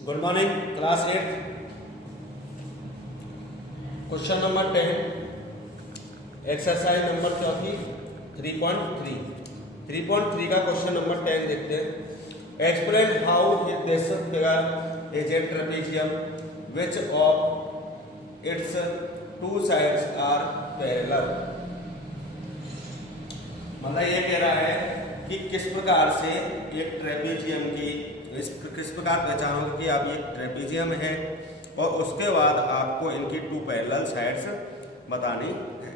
Good morning class 8 question number 10 exercise number 3.3 का question number 10 देखते हैं। Explain how this figure is a trapezium which of its two sides are parallel. मतलब ये कह रहा है कि किस प्रकार से एक ट्रेपेजियम की किस प्रकार पहचानोगे कि आप ये ट्रेपेजियम है, और उसके बाद आपको इनकी टू पैरेलल साइड्स बतानी है।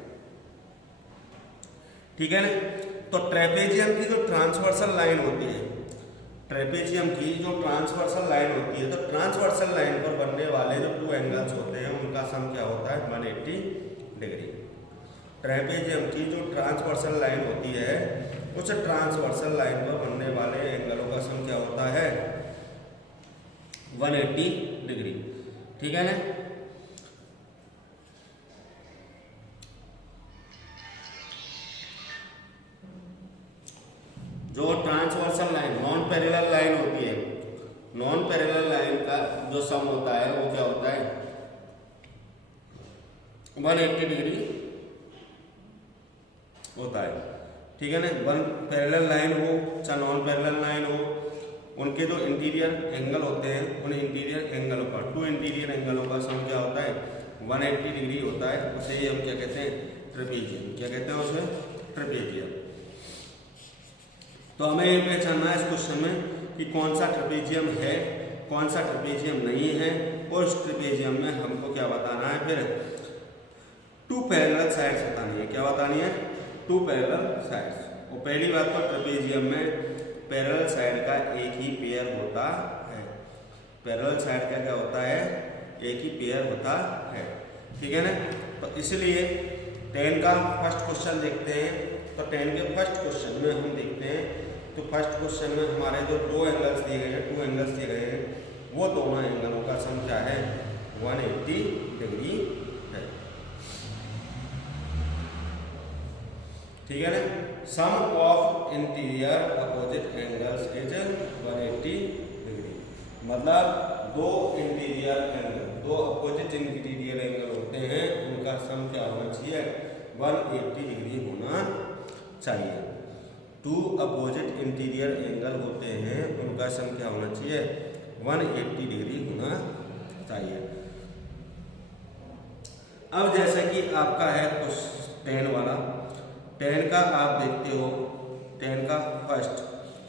ठीक है ना। तो ट्रेपेजियम की जो ट्रांसवर्सल लाइन होती है, ट्रेपेजियम की जो ट्रांसवर्सल लाइन होती है, तो ट्रांसवर्सल लाइन पर बनने वाले जो टू एंगल्स होते हैं उनका सम क्या होता है 180 डिग्री। ट्रेपेजियम की जो ट्रांसवर्सल लाइन होती है उस ट्रांसवर्सल लाइन पर बनने वाले एंगलों का सम क्या होता है 180 डिग्री। ठीक है ना। जो transversal line non parallel line होती है, नॉन पैरेलल लाइन का जो सम होता है वो क्या होता है 180 डिग्री होता है। ठीक है ना। वन पैरेलल लाइन हो चाहे नॉन पैरेलल लाइन हो, उनके जो इंटीरियर एंगल होते हैं उन इंटीरियर एंगलों का टू इंटीरियर एंगलों का सम क्या होता है 180 डिग्री होता है। उसे ही हम क्या कहते हैं ट्रेपेजियम। क्या कहते हैं उसे ट्रेपेजियम। तो हमें ये पहचानना है इस क्वेश्चन में कि कौन सा ट्रेपेजियम है कौन सा ट्रेपेजियम नहीं है, और उस ट्रेपेजियम में हमको क्या बताना है फिर टू पैरेलल साइड्स बतानी है। क्या बतानी है टू पैरेलल साइड्स। और पहली बात तो ट्रेपेजियम में पैरेलल साइड का एक ही पेयर होता है। पैरेलल साइड का क्या होता है एक ही पेयर होता है। ठीक है ना। तो इसलिए 10 का फर्स्ट क्वेश्चन देखते हैं। तो 10 के फर्स्ट क्वेश्चन में हम देखते हैं तो फर्स्ट क्वेश्चन में हमारे जो दो एंगल्स दिए गए हैं टू एंगल्स दिए गए हैं, वो दोनों एंगलों का सम क्या है 180 डिग्री है। ठीक है ना। Sum of interior opposite angles is 180 degree. मतलब दो इंटीरियर एंगल, दो अपोजिट इंटीरियर एंगल होते हैं, उनका सम क्या होना चाहिए 180 डिग्री होना चाहिए। टू अपोजिट इंटीरियर एंगल होते हैं उनका सम क्या होना चाहिए 180 डिग्री होना चाहिए। अब जैसा कि आपका है कुछ 10 वाला, 10 का आप देखते हो 10 का फर्स्ट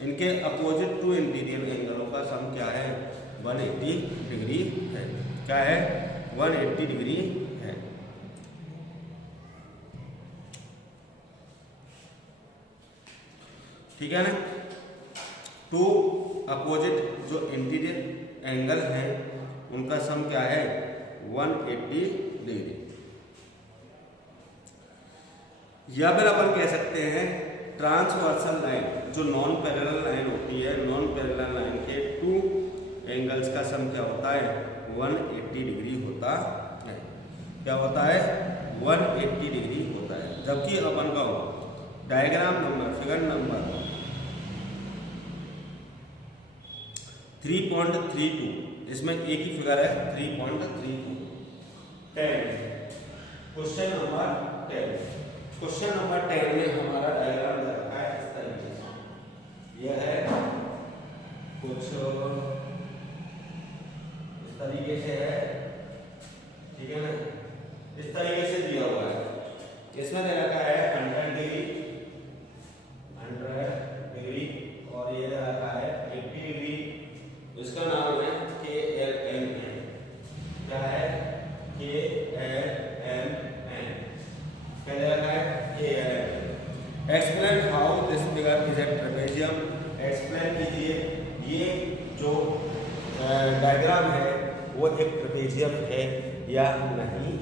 इनके अपोजिट टू इंटीरियर एंगलों का सम क्या है 180 डिग्री है। क्या है 180 डिग्री है। ठीक है ना। टू अपोजिट जो इंटीरियर एंगल हैं उनका सम क्या है 180 डिग्री। या फिर अपन कह सकते हैं ट्रांसवर्सल लाइन जो नॉन पैरेलल लाइन होती है, नॉन पैरेलल लाइन के टू एंगल्स का सम क्या होता है 180 डिग्री होता है। क्या होता है 180 डिग्री होता है। जबकि अपन का डायग्राम नंबर फिगर नंबर 3.32, इसमें एक ही फिगर है 3.32। 10 क्वेश्चन नंबर 10। क्वेश्चन नंबर 10 में हमारा डायग्राम रखा है इस तरीके से। यह है कुछ इस तरीके से है। ठीक है ना। इस तरीके से दिया हुआ है। इसमें दे रखा है 100 डिग्री, 100 डिग्री, और ये दे रखा है 80 डिग्री। इसका नाम है KLM। क्या है KLM। क्या दे रखा है KLM। Explain how this figure is a trapezium. Explain कीजिए ये जो डायग्राम है वो एक ट्रेपेजियम है या नहीं।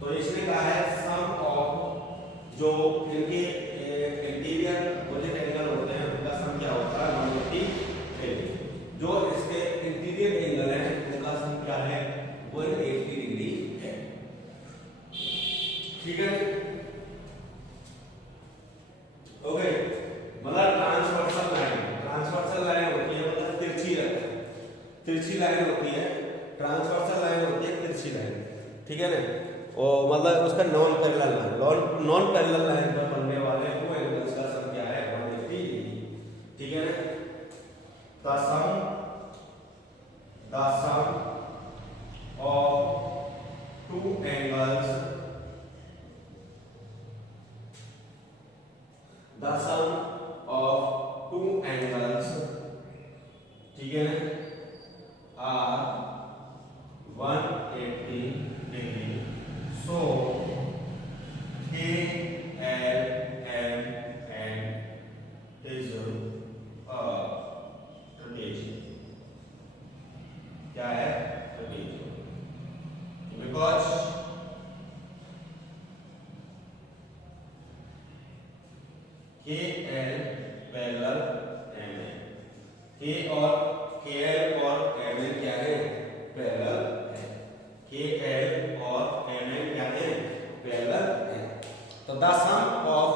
तो इसने कहा है सम ऑफ जो इनके इंटीरियर अपोजिट एंगल होते हैं उनका सम क्या होता है 180 डिग्री। जो इसके इंटीरियर एंगल है उनका सम क्या है 180 डिग्री है। ठीक है। ओके। मतलब ट्रांसवर्सल लाइन होती है मतलब तिरछी रेखा। तिरछी लाइन होती है, ट्रांसवर्सल लाइन होती है तिरछी लाइन, ठीक है ना। और मतलब उसका non parallel line, non parallel line पर बनने वाले वो एंगल्स का सम क्या है 180 डिग्री, ठीक है ना। The sum of two angles, the sum of two angles, ठीक है ना, are 180 degree, so KLMN is a trapezium, क्या है trapezium, because KL parallel MN, K और KL और MN क्या है पैरेलल है, KL और MN क्या है पैरेलल है। तो the sum of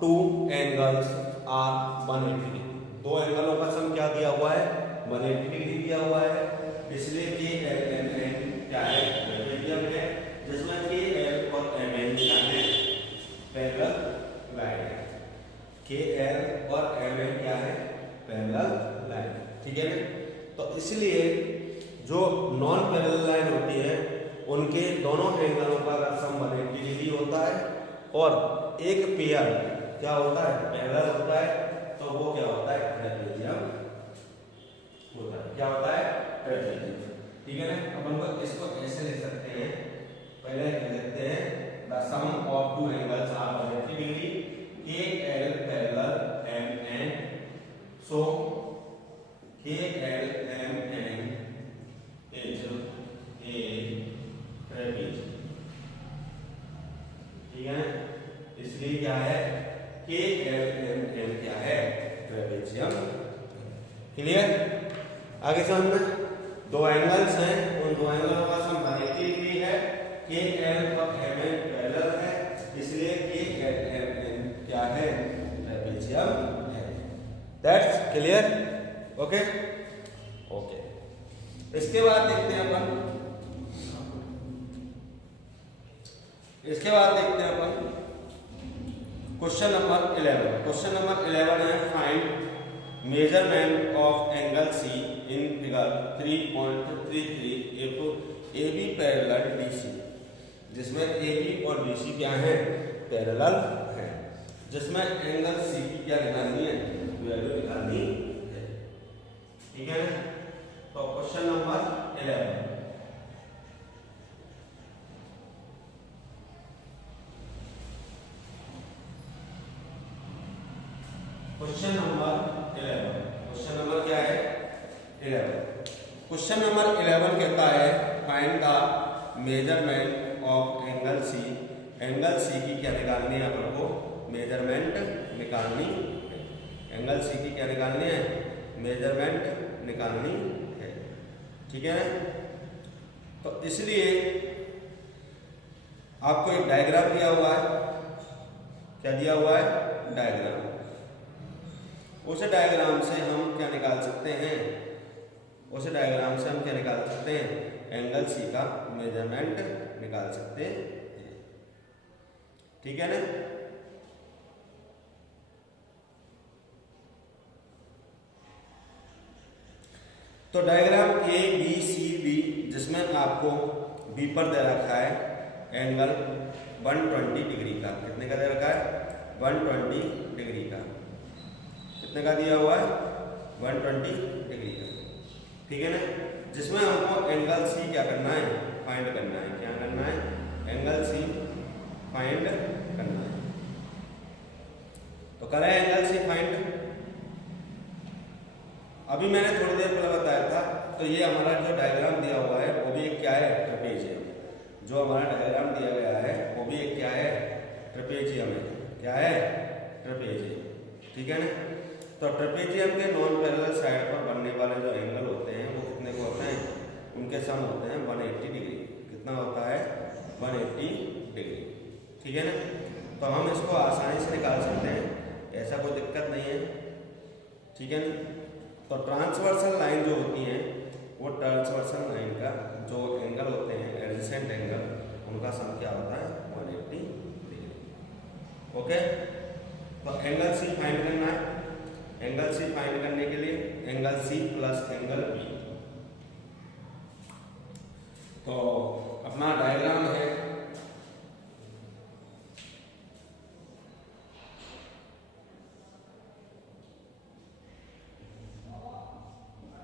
two angles are 180 degree, दो एंगलों का सम क्या दिया हुआ है 180 डिग्री दिया हुआ है, इसलिए KLMN क्या है ट्रेपेजियम है, जिसमें KL और MN क्या है पैरेलल लाइन है, KL और MN क्या है पैरेलल लाइन, ठीक है ना। तो इसलिए जो नॉन पैरेलल लाइन होती है उनके दोनों एंगलों का अगर सम 180 डिग्री होता है और एक पेयर क्या होता है पैरेलल होता है, तो वो क्या होता है ट्रेपेजियम होता है, क्या होता है ट्रेपेजियम, ठीक है ना। अपन को इसको ऐसे लिख सकते हैं, पहले लिखते हैं the sum of two angles are 180 degree, KL parallel MN, so KLMN is a trapezium, ठीक है, इसलिए क्या है KLMN क्या है ट्रेपेजियम, क्लियर। आगे समझना, दो एंगल्स हैं, उन दो एंगलों का सम 180 डिग्री है, KL और MN पैरेलल है, इसलिए KLMN क्या है ट्रेपेजियम है। That's clear, okay okay. इसके बाद देखते हैं अपन, इसके बाद देखते हैं अपन क्वेश्चन नंबर 11। क्वेश्चन नंबर 11 है find measurement of angle C in figure 3.33 AB parallel DC, जिसमें AB और BC क्या है पैरेलल है, जिसमें एंगल C की क्या निकालनी है वैल्यू निकालनी है, ठीक है। तो question number 11, question number 11, question number क्या है 11। क्वेश्चन नंबर 11 कहता है find the measurement of angle C, angle C की क्या निकालनी है अपन को मेजरमेंट निकालनी है, एंगल C की क्या निकालनी है मेजरमेंट निकालनी है, ठीक है ना। तो इसलिए आपको एक डायग्राम दिया हुआ है, क्या दिया हुआ है डायग्राम, उस डायग्राम से हम क्या निकाल सकते हैं, उस डायग्राम से हम क्या निकाल सकते हैं एंगल C का मेजरमेंट निकाल सकते हैं, ठीक है ना। तो डायग्राम ABCD, जिसमें आपको B पर दे रखा है एंगल 120 डिग्री का, कितने का दे रखा है 120 डिग्री का, कितने का दिया हुआ है 120 डिग्री का, ठीक है ना। जिसमें हमको एंगल C क्या करना है फाइंड करना है, क्या करना है एंगल C फाइंड करना है। तो करें एंगल C फाइंड। अभी मैंने थोड़ी देर पहले बताया था, तो ये हमारा जो डायग्राम दिया हुआ है वो भी एक क्या है ट्रेपेजियम, जो हमारा डायग्राम दिया गया है वो भी एक क्या है ट्रेपेजियम है, क्या है ट्रेपेजियम, ठीक है ना। तो ट्रेपेजियम के नॉन पैरेलल साइड पर बनने वाले जो एंगल होते हैं वो कितने को होते हैं, उनके सम होते हैं 180 डिग्री, कितना होता है 180 डिग्री, ठीक है ना। तो हम इसको आसानी से निकाल सकते हैं, ऐसा कोई दिक्कत नहीं है, ठीक है ना। तो ट्रांसवर्सल लाइन जो होती हैं एडजेसेंट एंगल, उनका सम क्या होता है 180 डिग्री। ओके, तो एंगल सी फाइंड करना है। एंगल सी फाइंड करने के लिए angle C plus angle B, तो अपना डायग्राम है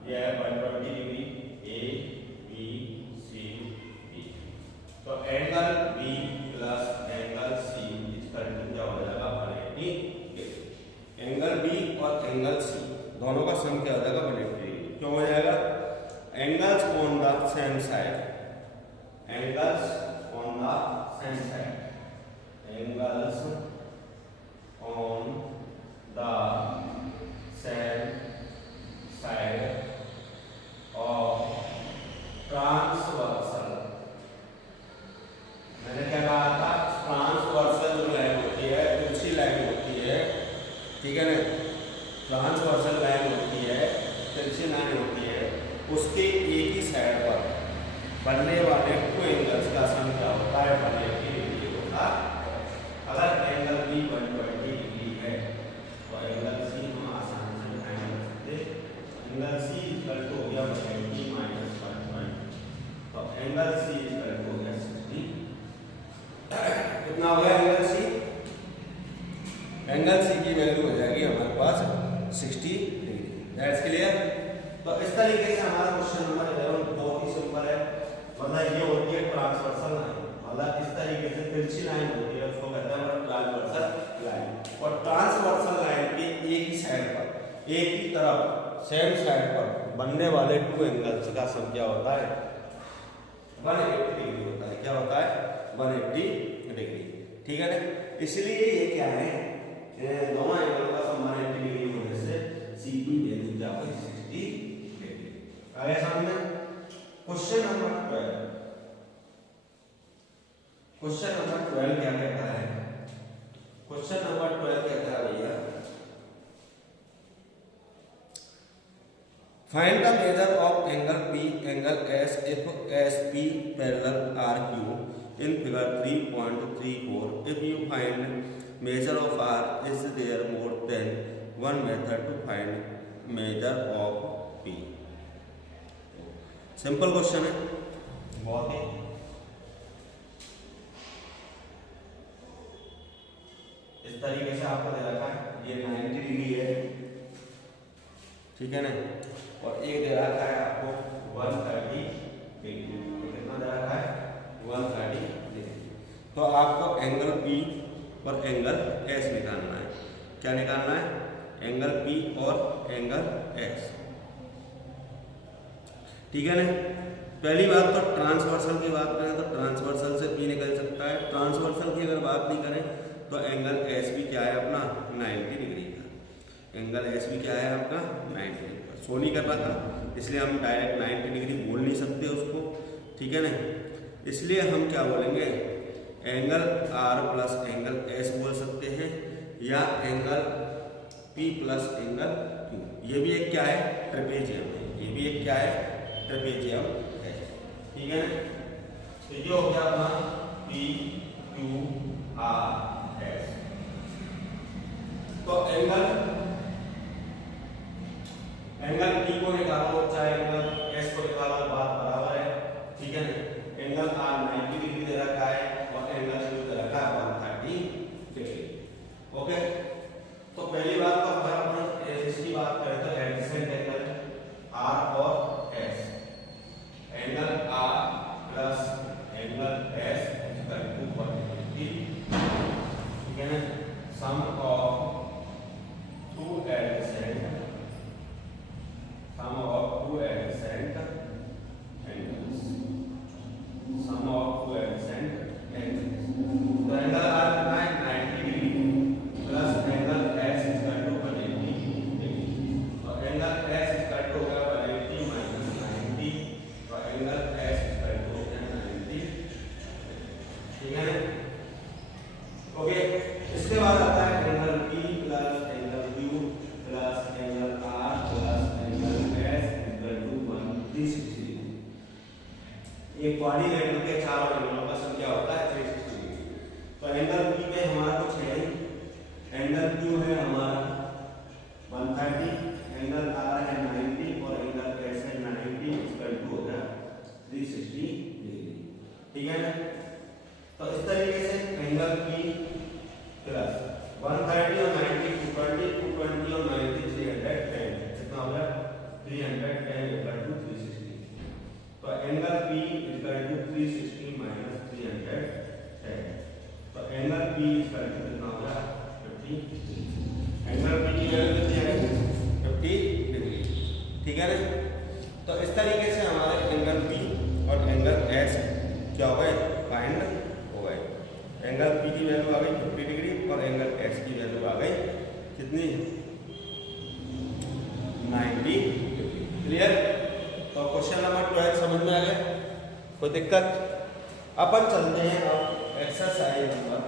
यह 120 degree A B C B, तो angle B plus angle C इसका क्या हो जाएगा 180 डिग्री। एंगल बी और एंगल सी दोनों का सम क्या हो जाएगा 180 डिग्री। क्यों हो जाएगा? Angles on the same side, angles on the same side, angles on the same side of transversal. मैंने क्या कहा था? ट्रांसवर्सल जो लाइन होती है, तिरछी लाइन होती है, ठीक है ना, ट्रांसवर्सल लाइन होती है, तिरछी लाइन होती है, उसके एक ही साइड पर बनने वाले टू एंगल्स का सम क्या होता है 180 डिग्री होता है। अगर एंगल बी 120 डिग्री है तो एंगल सी हम आसानी से फाइंड कर सकते हैं। एंगल सी इक्वल टू हो गया 180 माइनस 120, तो एंगल सी इक्वल टू हो गया 60। कितना हो गया एंगल सी? एंगल सी की वैल्यू हो जाएगी हमारे पास 60 डिग्री। That's clear. तो इस तरीके से हमारा क्वेश्चन नंबर 11 बहुत ही सिंपल है। मतलब ये होती है ट्रांसवर्सल लाइन, मतलब इस तरीके से तिरछी लाइन होती है, उसको कहते हैं ट्रांसवर्सल लाइन। और ट्रांसवर्सल लाइन के एक ही साइड पर, एक ही तरफ सेम साइड पर बनने वाले टू एंगल्स का सम क्या होता है 180 डिग्री होता है। क्या होता है 180 डिग्री, ठीक है ना। इसलिए ये क्या है, दोनों एंगल का सम 180 डिग्री होने से सी की वैल्यू क्या होगी 60 डिग्री। आगे सामने क्वेश्चन नंबर 12। क्वेश्चन नंबर 12 क्या कहता है? क्वेश्चन नंबर 12 कहता है भैया, find the measure of angle P, angle S if SP parallel RQ in figure 3.34. If you find measure of R, is there more than one method to find measure of P? Simple question है, बहुत ही इस तरीके से आपको दे रखा है, ये 90 degree है, ठीक है ना, और एक दे रखा है आपको 130 डिग्री। कितना दे रखा है 130 डिग्री। तो आपको एंगल P और एंगल S निकालना है। क्या निकालना है? एंगल P और एंगल S, ठीक है ना। पहली बात तो ट्रांसवर्सल की बात करें तो ट्रांसवर्सल से P निकल सकता है। ट्रांसवर्सल की अगर बात नहीं करें तो एंगल S भी क्या है अपना 90 डिग्री का। एंगल S भी क्या है आपका 90 डिग्री का। शो नहीं कर रहा था इसलिए हम डायरेक्ट 90 डिग्री बोल नहीं सकते उसको, ठीक है ना। इसलिए हम क्या बोलेंगे, angle R plus angle S बोल सकते हैं, या angle P plus angle Q। ये भी एक क्या है ट्रेपेजियम है, ये भी एक क्या है ट्रेपेजियम है, ठीक है ना। तो ये हो गया अपना P Q R S। तो एंगल P को निकालो चाहे एंगल S को निकालो, बात बराबर है, ठीक है ना। एंगल R 90 डिग्री दे रखा है और एंगल Q दे रखा है 130 डिग्री। ओके, तो पहली बात तो अगर अपन इसकी बात करें तो एडजेसेंट एंगल R और S, angle R plus angle S equal to 180, ठीक है ना। सम ऑफ टू एडजेसेंट एक क्वाड्रिलेटरल के चारों एंगलों का सम क्या होता है 360 डिग्री। तो एंगल P में हमारा कुछ है, एंगल Q है हमारा 130, एंगल R है 90 और एंगल S है 90 इक्वल टू हो गया 360 डिग्री। ठीक है ना। तो इस तरीके से एंगल P प्लस 130 और 90 220 220 और 90 310 कितना हो गया 310 इक्वल टू 360। तो angle P equal to 360 minus 310। तो एंगल P इक्वल टू कितना हो गया 50। एंगल P की वैल्यू कितनी है 50 डिग्री। ठीक है ना। तो इस तरीके से हमारे एंगल P और एंगल S क्या हो गए फाइंड हो गए। एंगल P की वैल्यू आ गई 50 डिग्री और एंगल S की वैल्यू आ गई कितनी 90 डिग्री। क्लियर। तो क्वेश्चन नंबर 12 समझ में आ गया, कोई दिक्कत। अपन चलते हैं अब एक्सरसाइज नंबर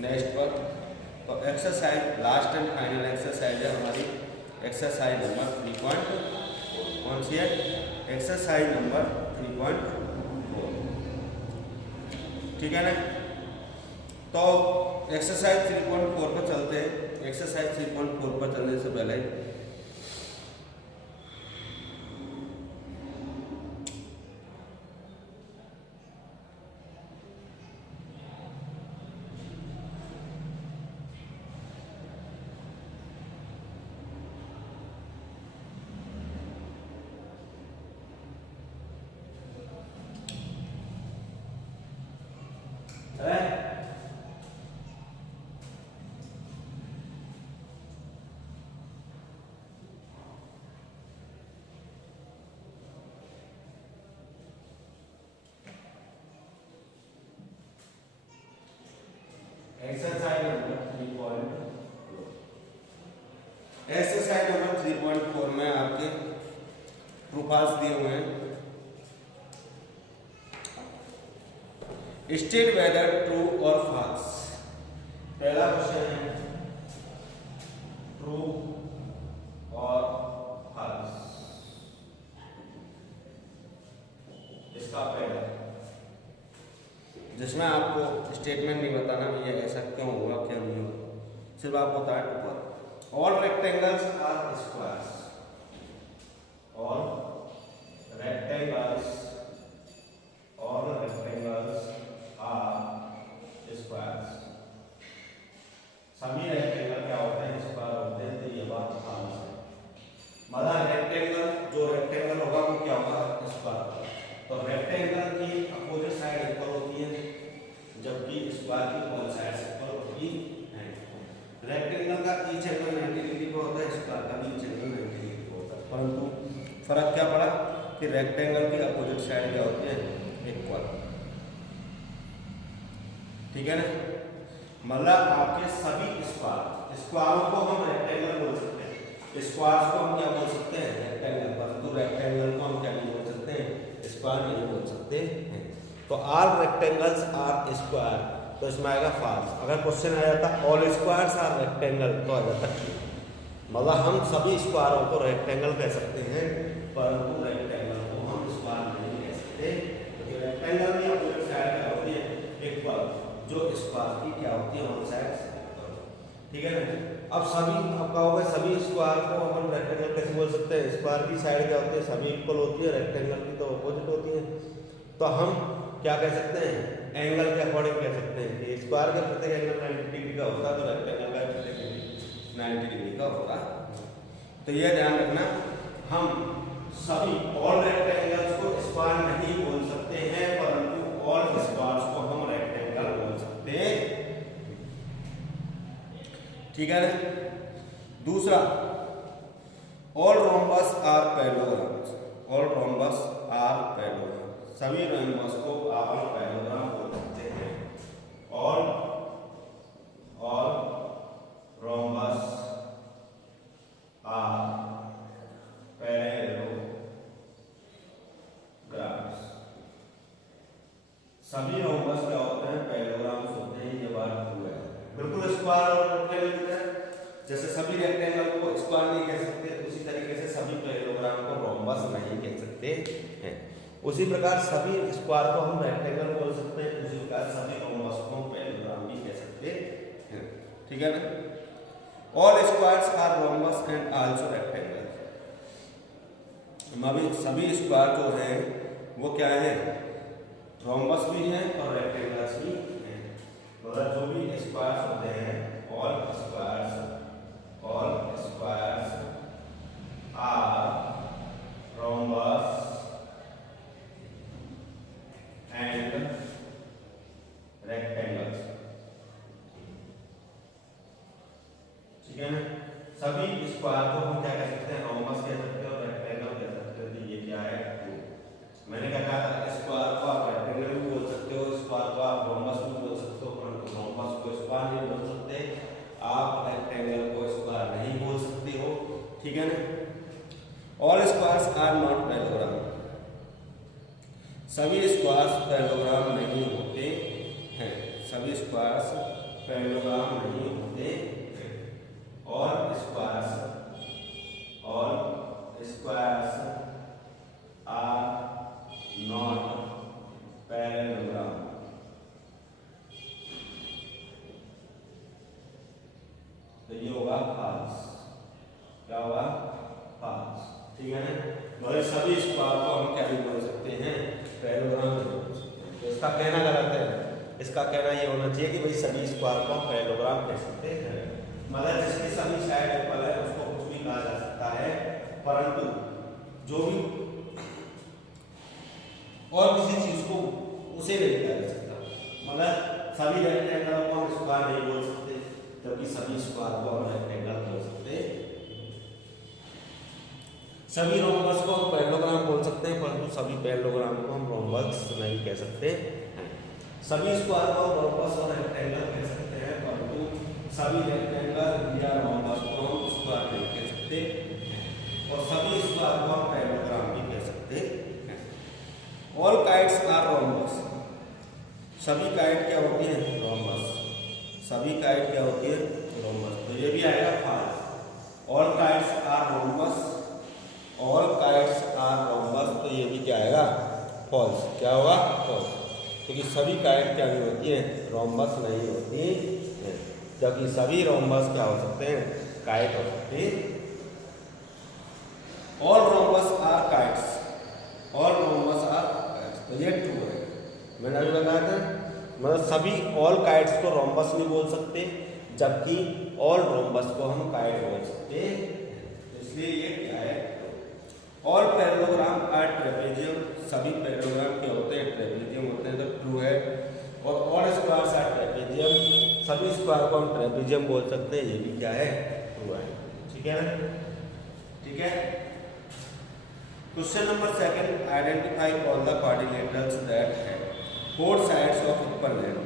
नेक्स्ट पर। तो exercise last and final exercise है हमारी एक्सरसाइज नंबर 3.4। कौन सी है एक्सरसाइज नंबर 3.4। ठीक है ना। तो एक्सरसाइज 3.4 पर चलते हैं। एक्सरसाइज 3.4 पर चलने से पहले एक्सरसाइज नंबर 3.4। एक्सरसाइज नंबर 3.4 में आपके ट्रू फॉल्स दिए हुए हैं। स्टेट वेदर ट्रू और फॉल्स। पहला क्वेश्चन है ट्रू और फॉल्स। इसका पहला जिसमें आपको स्टेटमेंट नहीं बताना ये ऐसा क्यों हुआ क्या नहीं हुआ, सिर्फ आपको बता ऊपर all rectangles are squares. All rectangles are squares. सभी रेक्टेंगल क्या होते हैं स्क्वायर होते हैं। तो ये बात फॉल्स है। मतलब रेक्टेंगल जो रेक्टेंगल होगा वो क्या होगा स्क्वायर। तो रेक्टेंगल की अपोजिट साइड इक्वल होती है जबकि स्क्वायर की ऑल साइड्स इक्वल होती हैं। रेक्टेंगल का ईच एंगल 90 डिग्री पे होता है, स्क्वायर का ईच एंगल 90 डिग्री पे होता है। परंतु फर्क क्या पड़ा कि रेक्टेंगल की अपोजिट साइड क्या होती है इक्वल। ठीक है ना। मतलब आपके सभी स्क्वायरों को हम रेक्टेंगल बोल सकते हैं, स्क्वायर्स को हम क्या बोल सकते हैं रेक्टेंगल। परंतु रेक्टेंगल को हम क्या नहीं बोल सकते हैं स्क्वायर नहीं बोल सकते हैं। तो ऑल रेक्टेंगल्स आर स्क्वायर तो इसमें आएगा फॉल्स। अगर क्वेश्चन आ जाता ऑल स्क्वायर्स आर रेक्टेंगल तो आ जाता ट्रू। मतलब हम सभी स्क्वायरों को रेक्टेंगल कह सकते हैं परंतु रेक्टेंगल को हम स्क्वायर नहीं कह सकते क्योंकि रेक्टेंगल में अपोजिट साइड क्या होती है इक्वल, जो स्क्वायर की क्या होती है ऑन साइड्स। ठीक है ना। अब कहोगे सभी स्क्वायर को अपन रेक्टेंगल कैसे बोल सकते हैं। स्क्वायर की साइड क्या होती है सभी इक्वल होती है, रेक्टेंगल की तो अपोजिट होती है। तो हम क्या कह सकते हैं एंगल के अकॉर्डिंग कह सकते हैं कि स्क्वायर का प्रत्येक एंगल 90 डिग्री का होता है तो रेक्टेंगल का प्रत्येक एंगल 90 डिग्री का होगा। तो यह ध्यान रखना हम सभी ऑल रेक्टेंगल्स को स्क्वायर नहीं बोल सकते हैं परंतु ऑल स्क्वायर्स को हम रेक्टेंगल बोल सकते हैं। ठीक है ना। दूसरा all rhombus are parallelograms. All rhombus are parallelogram. सभी रोम्बस को आप पैरेललोग्राम बोल सकते हैं। All rhombus are parallelograms. सभी रोम्बस क्या होते हैं पैरेललोग्राम्स होते हैं। ये बात ट्रू है। बिल्कुल स्क्वायर और रेक्टेंगल जैसे सभी रेक्टेंगल को स्क्वायर नहीं कह सकते उसी तरीके से सभी पैरेललोग्राम को रोम्बस नहीं कह सकते हैं। उसी प्रकार सभी स्क्वायर को हम रेक्टेंगल बोल सकते हैं, उसी प्रकार सभी रोम्बस को हम पैरेललोग्राम भी कह सकते हैं। ठीक है ना। All squares are rhombus and also rectangle. सभी स्क्वायर जो है वो क्या है, रोम्बस भी है और रेक्टेंगल्स भी हैं। मतलब जो भी स्क्वायर्स होते हैं, all squares are rhombus and rectangles. ठीक है ना। सभी स्क्वायर को हम क्या कह सकते हैं, रोम्बस कह सकते हैं और रेक्टेंगल कह सकते हैं। ये क्या है, मैंने क्या कहा था, स्क्वायर को आप रेक्टेंगल भी बोल सकते हो, स्क्वायर को आप रोम्बस भी बोल सकते हो, परंतु रोम्बस को स्क्वायर नहीं बोल सकते, आप रेक्टेंगल को स्क्वायर नहीं बोल सकते हो। ठीक है ना। All squares are not parallelogram. सभी स्क्वायर्स पैरेललोग्राम नहीं होते हैं, सभी स्क्वायर्स पैरेललोग्राम नहीं होते हैं। All squares are not parallelogram. तो ये होगा फॉल्स। क्या होगा, फॉल्स। ठीक है ना। मतलब सभी स्क्वायर को हम क्या भी बोल सकते हैं, पैरेललोग्राम नहीं बोल सकते हैं। तो इसका कहना गलत है। इसका कहना ये होना चाहिए कि भाई सभी स्क्वायर को हम पैरेललोग्राम कह सकते हैं। मतलब जिसकी सभी साइड इक्वल है उसको कुछ भी कहा जा सकता है, परंतु जो भी और किसी चीज को उसे नहीं कहा जा सकता। मतलब सभी रेक्टेंगल को हम स्क्वायर नहीं बोल सकते, जबकि सभी स्क्वायर को हम रेक्टेंगल बोल सकते हैं। सभी रोम्बस को हम पैरेललोग्राम बोल सकते हैं, परंतु सभी पैरेललोग्राम को हम रोम्बस नहीं कह सकते। सभी स्क्वायर को रोम्बस और रेक्टेंगल कह सकते हैं, परंतु सभी रेक्टेंगल या रोम्बस को हम स्क्वायर नहीं कह सकते, और सभी स्क्वायर को हम पैरेललोग्राम भी कह सकते हैं। All kites are rhombus. सभी काइट क्या होती है, रोम्बस। सभी काइट क्या होती है, रोम्बस। तो ये भी आएगा false. All kites are rhombus, all kites are rhombus, तो ये भी क्या आएगा, फॉल्स। क्या होगा, फॉल्स। क्योंकि सभी काइट क्या नहीं होती है, रोम्बस नहीं होती है, जबकि सभी रोम्बस क्या हो सकते हैं, काइट हो सकते हैं। All rhombus are kites, all rhombus are kites, तो ये ट्रू है। मैंने अभी बताया था, मतलब सभी ऑल काइट्स को रोम्बस नहीं बोल सकते, जबकि ऑल रोम्बस को हम काइट बोल सकते हैं। इसलिए ये क्या है, ऑल पैरेललोग्राम आर ट्रेपेजियम। सभी पैरेललोग्राम क्या होते हैं, ट्रेपेजियम होते हैं, तो ट्रू है। और ऑल स्क्वायर्स आर ट्रेपेजियम। सभी स्क्वायर को हम ट्रेपेजियम बोल सकते हैं, ये भी क्या है, ट्रू है। ठीक है ना। ठीक है। Question number 2, identify all the quadrilaterals that have 4 sides of equal length.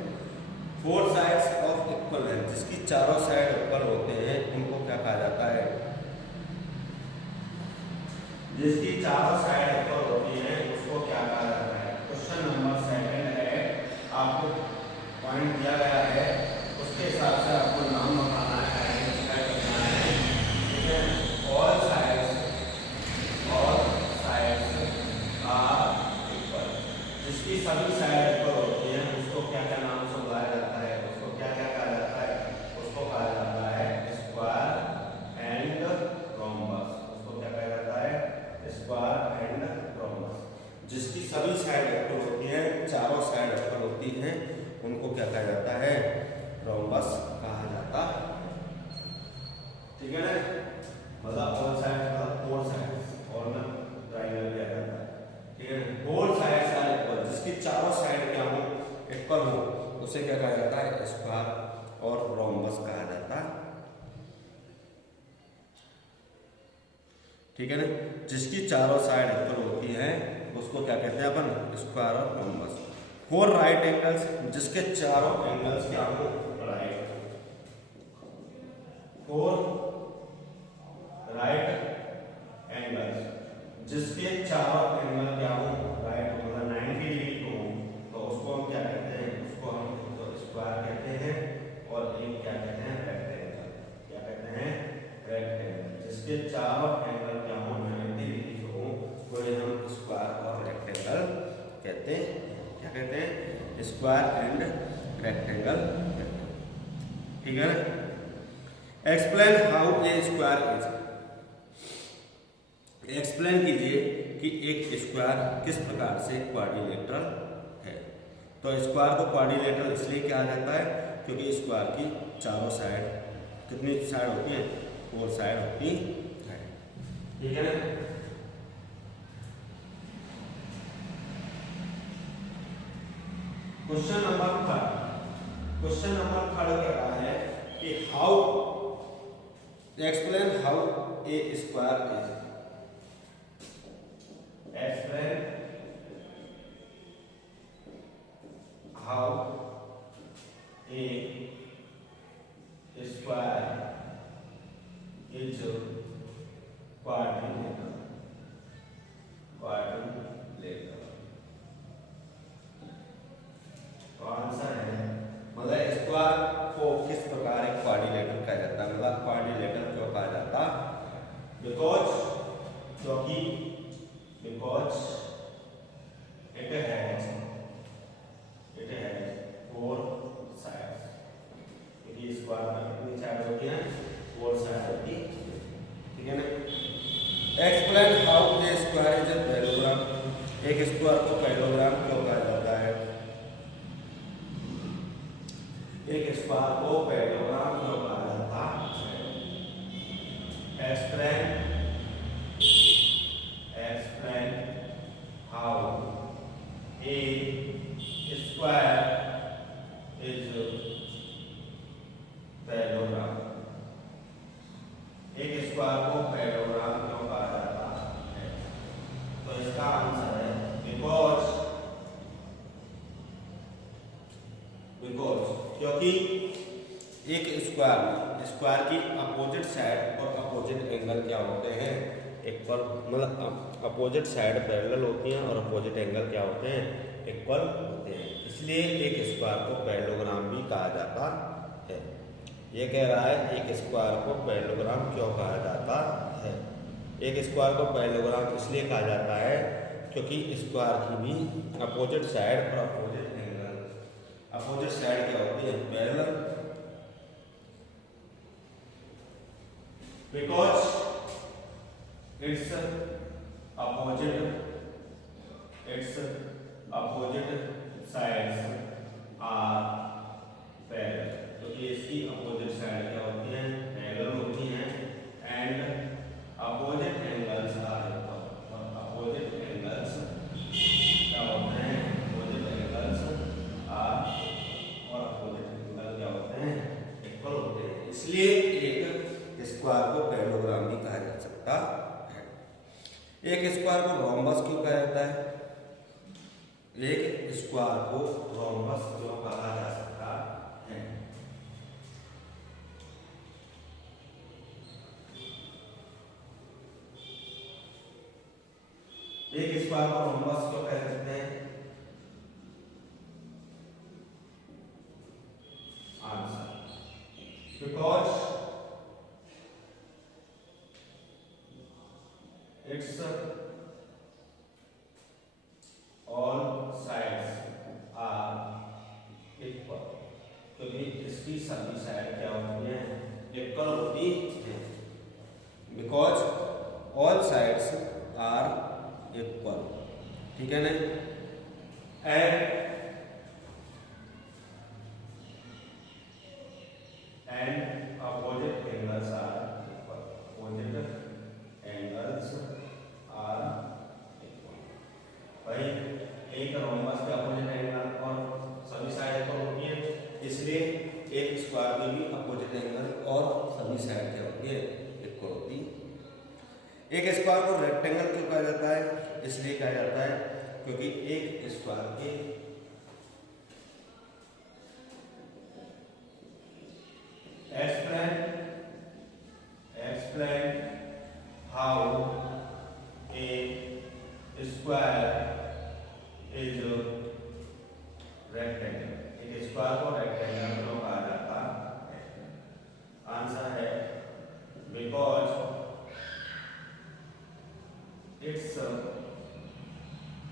4 sides of equal length, जिसकी चारों साइड इक्वल होते हैं, उनको क्या कहा जाता है, जिसकी चारों साइड इक्वल होती है उसको क्या कहा जाता है। क्वेश्चन नंबर 2 है, आपको पॉइंट दिया गया है, उसके हिसाब से आपको नाम बताना है, आइडेंटिफाई करना है। ठीक है। ऑल साइड्स आर इक्वल, जिसकी सभी साइड इक्वल होती हैं उसको क्या क्या नाम से बुलाया जाता है, उसको क्या क्या कहा जाता है, उसको कहा जाता है स्क्वायर एंड रोम्बस। उसको क्या कहा जाता है, स्क्वायर एंड रोम्बस। जिसकी सभी साइड इक्वल होती हैं, चारों साइड इक्वल होती हैं, उनको क्या कहा जाता है, रोम्बस कहा जाता है। ठीक है ना। मतलब ऑल साइड मतलब 4 साइड्स, और ना ट्रायंगल भी आ जाता है। ठीक है। 4 साइड्स आर इक्वल, जिसकी चारों साइड क्या हो, इक्वल हो, उसे क्या कहा जाता है, स्क्वायर और रोम्बस कहा जाता है। ठीक है ना। जिसकी चारों साइड इक्वल होती है उसको क्या कहते हैं अपन, स्क्वायर और रोम्बस। 4 राइट एंगल्स, जिसके चारों एंगल्स क्या हो, राइट। 4 राइट एंगल्स, जिसके चारों एंगल क्या हो, राइट, मतलब 90 डिग्री को, तो उसको हम क्या कहते हैं, उसको हम तो स्क्वायर कहते हैं, और एक क्या कहते हैं, रेक्टेंगल। क्या कहते हैं, रेक्टेंगल। जिसके चारों एंगल क्या हो, 90 डिग्री को, वो हम स्क्वायर और रेक्टेंगल कहते हैं। क्या कहते हैं? Square and rectangle. ठीक है ना? Explain how a square is. Explain कीजिए कि एक स्क्वायर किस प्रकार से क्वाड्रिलेटरल है। तो स्क्वायर को क्वाड्रिलेटरल इसलिए कहा जाता है क्योंकि स्क्वायर की चारों साइड कितनी साइड होती हैं? 4 साइड होती है। ठीक है ना? क्वेश्चन नंबर 3 कह रहा है कि how explain how a square is. Explain how a square is quadrilateral. तो आंसर है मतलब स्क्वायर को किस प्रकार एक क्वाड्रिलेटरल कहा जाता है। मतलब क्वाड्रिलेटरल क्यों कहा जाता? Because it has 4 sides. क्योंकि स्क्वायर में कितनी साइड होती हैं? 4 साइड होती है। ठीक है ना? Explain how a square is a parallelogram. एक स्क्वायर को पैरेललोग्राम क्यों कहा जाता है? एक स्क्वायर को पैरेललोग्राम क्यों कहा जाता है? Explain how a square is parallelogram. एक स्क्वायर को पैरेललोग्राम क्यों कहा जाता है? तो इसका आंसर है बिकॉज क्योंकि एक स्क्वायर की अपोजिट साइड और अपोजिट एंगल क्या होते हैं? इक्वल। मतलब अपोजिट साइड पैरेलल होती हैं और अपोजिट एंगल क्या होते हैं? इक्वल होते हैं। इसलिए एक स्क्वायर को पैरेललोग्राम भी कहा जाता है। ये कह रहा है एक स्क्वायर को पैरेललोग्राम क्यों कहा जाता है? एक स्क्वायर को पैरेललोग्राम इसलिए कहा जाता है क्योंकि स्क्वायर की भी अपोजिट साइड और अपोजिट एंगल, अपोजिट साइड क्या होती है? Parallel. Because its opposite sides are parallel. क्योंकि इसकी अपोजिट साइड क्या होती हैं? पैरेलल होती हैं। And opposite angles are equal. और अपोजिट एंगल्स क्या होते हैं? अपोजिट एंगल्स आर और अपोजिट एंगल क्या होते हैं? इक्वल होते हैं। इसलिए एक स्क्वायर को पैरेललोग्राम भी कहा जा सकता है। एक स्क्वायर को रोम्बस क्यों कहा जाता है? एक स्क्वायर को रोम्बस क्यों कहा जा सकता है? एक स्क्वायर को रोम्बस क्यों कह सकते हैं? Answer because its all sides are equal. क्योंकि इसकी सभी साइड क्या होती हैं? इक्वल होती है। Because all sides are equal. ठीक है ना? And opposite angles are equal. Opposite angles are equal. भाई एक रोम्बस के अपोजिट एंगल और सभी साइड इक्वल होती है। इसलिए एक स्क्वायर की भी अपोजिट एंगल और सभी साइड क्या होती है? इक्वल होती है। एक स्क्वायर को रेक्टेंगल क्यों कहा जाता है? इसलिए कहा जाता है क्योंकि एक स्क्वायर के explain how a square is rectangle. एक स्क्वायर को रेक्टेंगल क्यों कहा जाता है? आंसर है because it's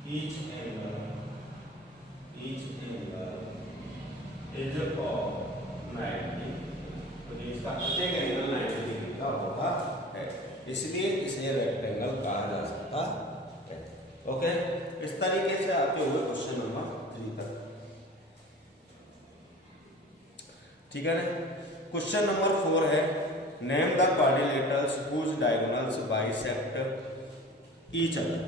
each angle each angle is of 90, तो इसका प्रत्येक एंगल 90 डिग्री का होता है, इसलिए इसे रेक्टेंगल कहा जा सकता है। ओके, इस तरीके से आते हुए क्वेश्चन नंबर 3 तक, ठीक है ना। क्वेश्चन नंबर 4 है, name the quadrilaterals whose diagonals bisect each other,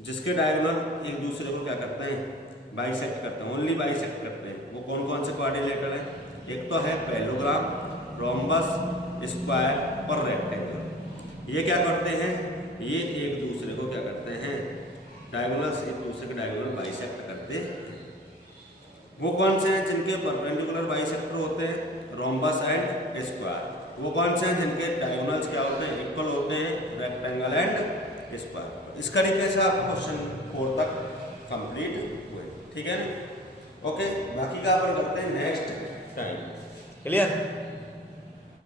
जिसके डायगोनल एक दूसरे को क्या करते हैं, बाइसेक्ट करते हैं, ओनली बाइसेक्ट करते हैं। वो कौन कौन से क्वाड्रिलेटरल है? एक तो है पैरेललोग्राम, रोम्बस, स्क्वायर और रेक्टेंगल। ये क्या करते हैं, ये एक दूसरे को क्या करते हैं, डायगोनल्स एक दूसरे के डायगोनल बाइसेक्ट करते हैं। वो कौन से हैं जिनके परपेंडिकुलर बाइसेक्टर होते हैं? Rhombus and square. वो कौन से हैं जिनके डायगोनल्स क्या होते हैं, इक्वल होते हैं? Rectangle and square. इस तरीके से आप क्वेश्चन 4 तक कंप्लीट हुए, ठीक है ना। ओके, बाकी का अपन करते हैं नेक्स्ट टाइम। क्लियर?